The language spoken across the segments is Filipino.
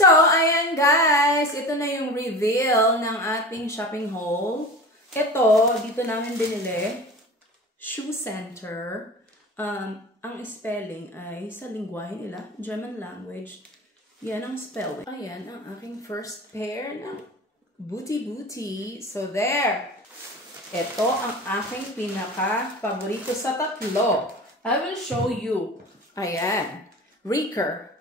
So, ayan guys, ito na yung reveal ng ating shopping haul. Ito, dito namin binili, Shoe Center. Ang spelling ay sa lingwahe nila, German language. Yan ang spelling. Ayan ang aking first pair ng booty. So, there. Ito ang aking pinaka-paborito sa tatlo. I will show you. Ayan. Riker.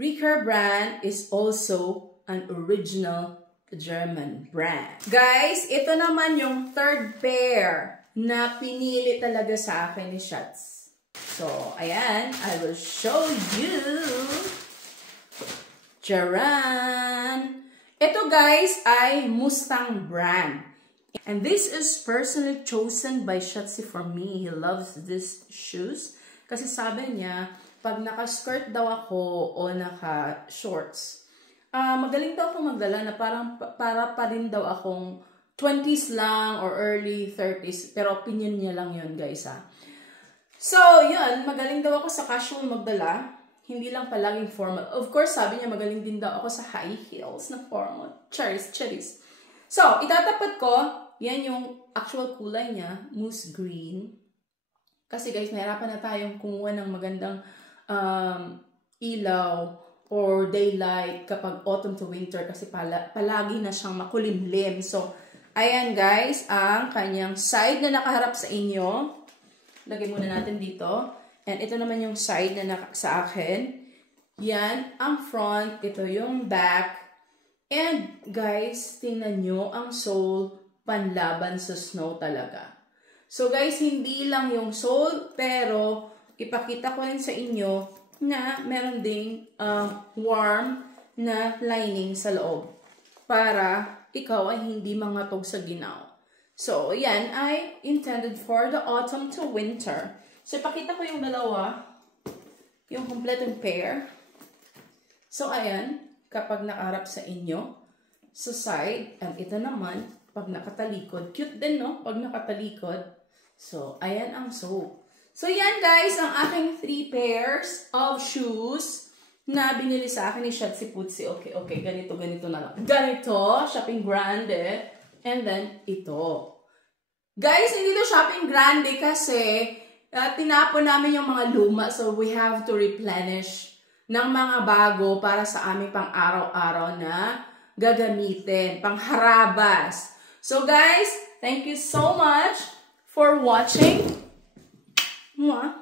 Riker brand is also an original German brand. Guys, ito naman yung third pair na pinili talaga sa akin ni Schatz. So, ayan. I will show you. Charan! Ito guys ay Mustang brand. And this is personally chosen by Schatz for me. He loves these shoes. Kasi sabi niya, pag naka-skirt daw ako o naka-shorts, magaling daw akong magdala na parang para pa rin daw akong 20s lang or early 30s. Pero opinion niya lang yun, guys, ha. So, yun. Magaling daw ako sa casual magdala. Hindi lang palaging formal. Of course, sabi niya magaling din daw ako sa high heels na formal. Cherries. So, itatapat ko, yan yung actual kulay niya, moose green. Kasi guys, nahirapan na tayong kumuha ng magandang ilaw or daylight kapag autumn to winter kasi palagi na siyang makulimlim. So, ayan guys, ang kanyang side na nakaharap sa inyo. Lagay muna natin dito. And ito naman yung side na sa akin. Yan, ang front. Ito yung back. And guys, tingnan nyo ang sole panlaban sa snow talaga. So guys, hindi lang yung sole, pero ipakita ko rin sa inyo na meron ding warm na lining sa loob para ikaw ay hindi mangatog sa ginaw. So, yan ay intended for the autumn to winter. So, ipakita ko yung dalawa, yung kompletong pair. So, ayan, kapag nakaharap sa inyo, sa side, and ito naman, pag nakatalikod. Cute din, no? Pag nakatalikod. So, ayan ang soap. So, yan guys, ang aking 3 pairs of shoes na binili sa akin ni Schatz Putzi. Okay, ganito na lang. Ganito, shopping grande. And then, ito. Guys, hindi to shopping grande kasi tinapon namin yung mga luma. So, we have to replenish ng mga bago para sa aming pang araw-araw na gagamitin. Pang harabas. So, guys, thank you so much for watching. Mwah.